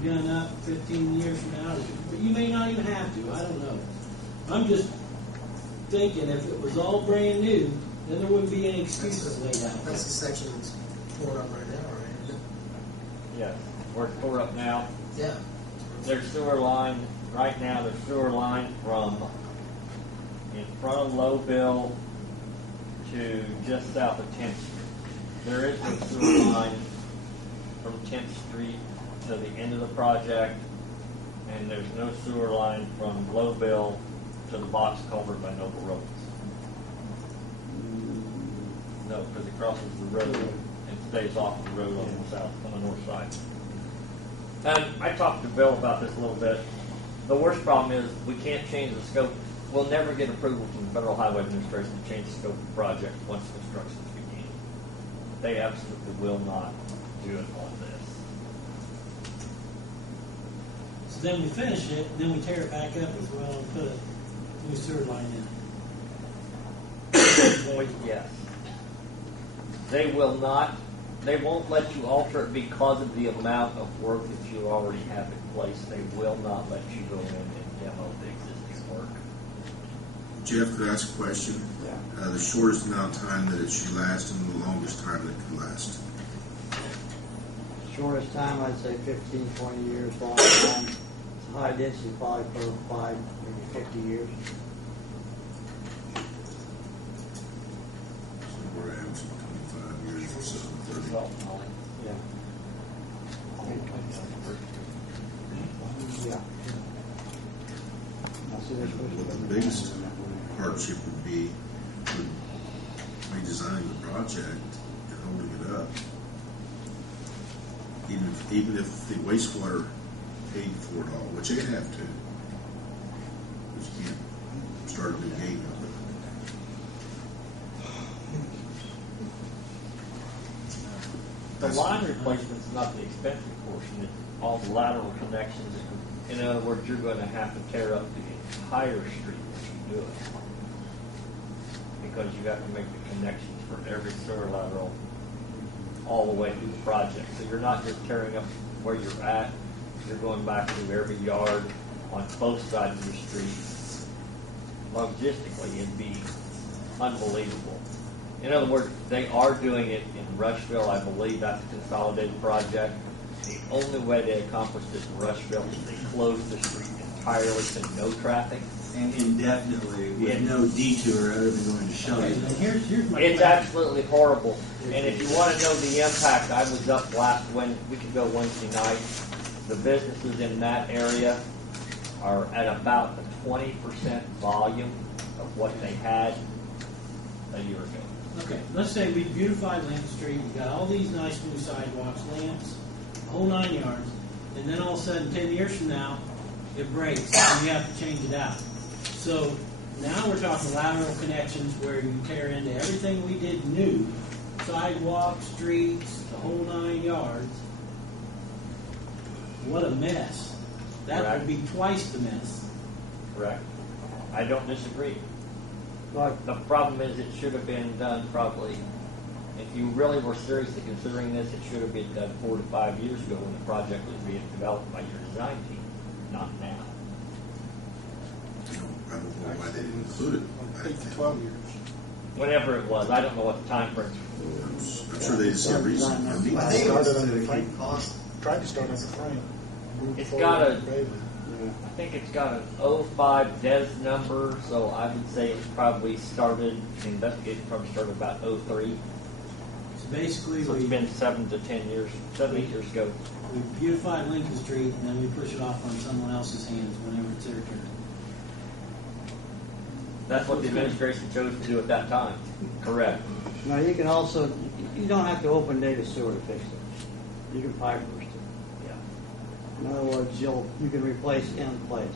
the gun up 15 years from now, but you may not even have to. I don't know. I'm just thinking if it was all brand new, then there wouldn't be any excuses laid out. That's the section that's tore up right now, right? Yes, we're tore up now. Yeah. There's sewer line, right now there's sewer line from in front of Lowville to just south of 10th Street. There is no sewer line from 10th Street to the end of the project, and there's no sewer line from Lowville to the box culvert by Noble Roads. No, because it crosses the road and stays off the road on the south, on the north side. And I talked to Bill about this a little bit. The worst problem is we can't change the scope. We'll never get approval from the Federal Highway Administration to change the scope of the project once construction begins. They absolutely will not do it on this. So then we finish it, and then we tear it back up as well and put a new sewer line in. Well, yes. They will not. They won't let you alter it because of the amount of work that you already have in place. They will not let you go in and demo the existing work. Jeff, could I ask a question? Yeah. The shortest amount of time that it should last and the longest time that it could last? Shortest time, I'd say 15, 20 years. Long time. High density, probably for 5, maybe 50 years. So we're averaging 25 years or so, 30. Yeah. Yeah. Well, the biggest hardship would be redesigning the project and holding it up. Even if the wastewater paid for it all, which they'd have to, because you can't start a new game up. The line replacement is not the expensive portion. It's all the lateral connections. In other words, you're going to have to tear up the entire street when you do it, because you have to make the connections for every sewer lateral all the way through the project. So you're not just tearing up where you're at. You're going back through every yard on both sides of the street. Logistically, it'd be unbelievable. In other words, they are doing it in Rushville. I believe that's a consolidated project. The only way they accomplished it in Rushville is they closed the street entirely to no traffic. And indefinitely with no detour other than going to Shelby. Here's my It's question. absolutely horrible. And if you want to know the impact, I was up we could go Wednesday night. The businesses in that area are at about the 20% volume of what they had a year ago. Okay, let's say we beautified Lamp Street, we got all these nice new sidewalks, lamps, the whole 9 yards, and then all of a sudden, 10 years from now, it breaks, and you have to change it out. So now we're talking lateral connections where you tear into everything we did new, sidewalks, streets, the whole 9 yards. What a mess. That Correct. would be twice the mess. Correct. I don't disagree. Like, The problem is it should have been done probably, if you really were seriously considering this, it should have been done 4 to 5 years ago when the project was being developed by your design team, not now. I don't know why they didn't include it. I think for 12 years. Whatever it was, I don't know what the time frame. I'm sure they just see a reason. I think it was to keep cost. Tried to start as a frame. It's got I think it's got an 05 DES number, so I would say it's probably started, the investigation probably started about 03. So basically, So it's we been 7 to 10 years, 7 to 8 years ago. beautified Lincoln Street, and then we push it off on someone else's hands whenever it's their turn. That's what the administration chose to do at that time. Correct. now you can also, you don't have to open data sewer to fix it. You can pipe burst it. Yeah. In other words, you can replace in place.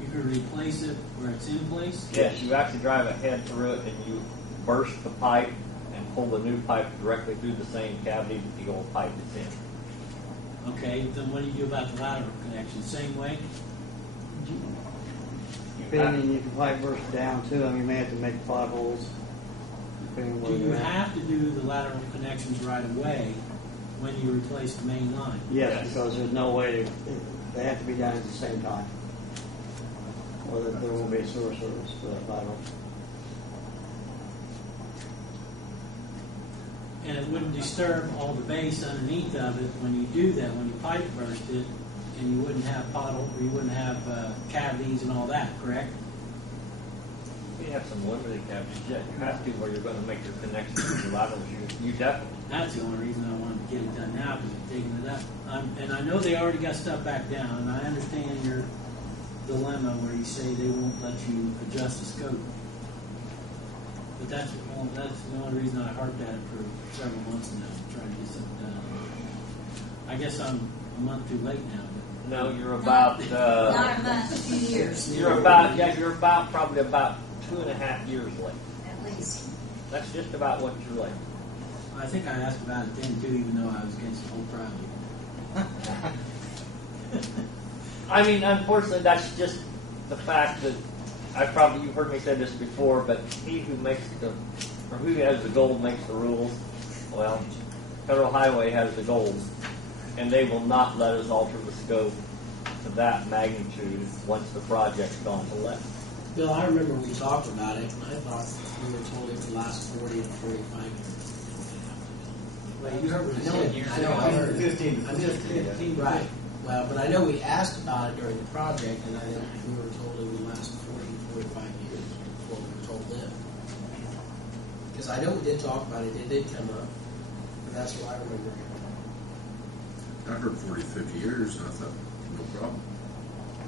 You could replace it where it's in place. Yes, you actually drive a head through it and you burst the pipe and pull the new pipe directly through the same cavity that the old pipe is in. Okay, then what do you do about the lateral connection? Same way? Depending, you can pipe burst down too. I mean, you may have to make potholes. Depending on Do where you you're at. have to do the lateral connections right away, when you replace the main line. Yes, because there's no way to, they have to be done at the same time. Or there won't be a sewer service for that lateral. And it wouldn't disturb all the base underneath of it when you do that, when you pipe burst it, and you wouldn't have pothole, or you wouldn't have cavities and all that, correct? You have some limited cavities, yeah, you have to, where you're gonna make your connections to the laterals, you definitely. That's the only reason I wanted to get it done now, because you're digging it up. And I know they already got stuff back down, and I understand your dilemma where you say they won't let you adjust the scope. But that's the only reason I harped at it for several months now, trying to get something done. I guess I'm a month too late now. No, you're about, Not a month, a few years, you're about probably about 2.5 years late. at least. That's just about what you're late. I think I asked about it then too, even though I was against the whole project. I mean, unfortunately, that's just the fact that you've heard me say this before, but he who who has the gold makes the rules. Well, Federal Highway has the gold, and they will not let us alter the scope to that magnitude once the project's gone to left. Bill, I remember we talked about it, and I thought we were told it would last 40 to 45 years. Well, you heard what he said. I know, I heard. 15 to I just 15. Right. Well, but I know we asked about it during the project, and I think we were told it would last 40 to 45 years. That's what we were told then. Because I know we did talk about it. It did come up. But that's what I remember. I heard 40, 50 years, and I thought, no problem.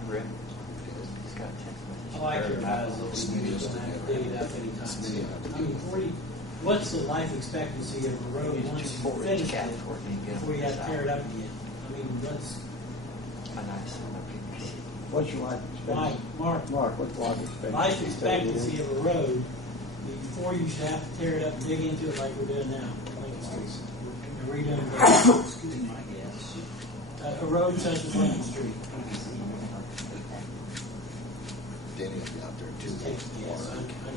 Rick? He's got a text message. All I care about is that we just don't have to dig it up anytime soon. I mean, what's the life expectancy of a road once you finish it before you have to tear it up again? I mean, What's your life Why, expectancy? Mark, What's life expectancy? life expectancy of a road before you should have to tear it up and dig into it like we're doing now. Lincoln Street. And redoing a road such as Lincoln Street. Danny will be out there too. Yes,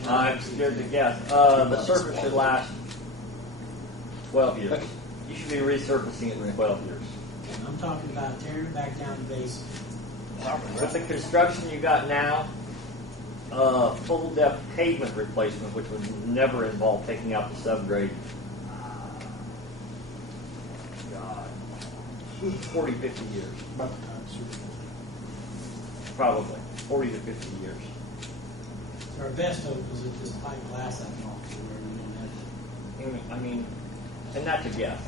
I'm scared to guess. The surface should last 12 years. You should be resurfacing it in 12 years. And I'm talking about tearing it back down to base. With the construction you got now, full depth pavement replacement, which would never involve taking out the subgrade. God, 40, 50 years, About the time super. probably 40 to 50 years. Our best hope is that this pipe lasts that long, to where we don't have to. I mean, and that's a guess.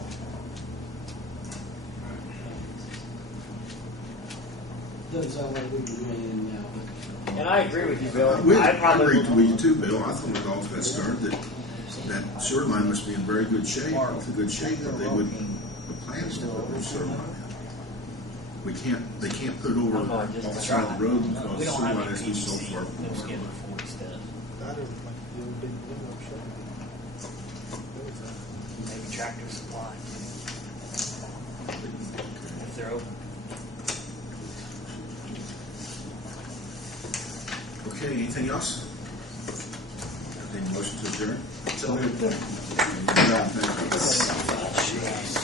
Doesn't sound like we can do anything now, but. And I agree with you, Bill. I I probably agree with you too, Bill. I thought when it all got started that sewer line must be in very good shape, awfully good shape, or they wouldn't, the plans to put the sewer line in. They can't put it over off the side of the road because the sewer line has to be so far from the water line. That is like the old big window shop. Maybe Tractor Supply, if they're open. Okay, anything else? Any motion to adjourn? So, Thank you.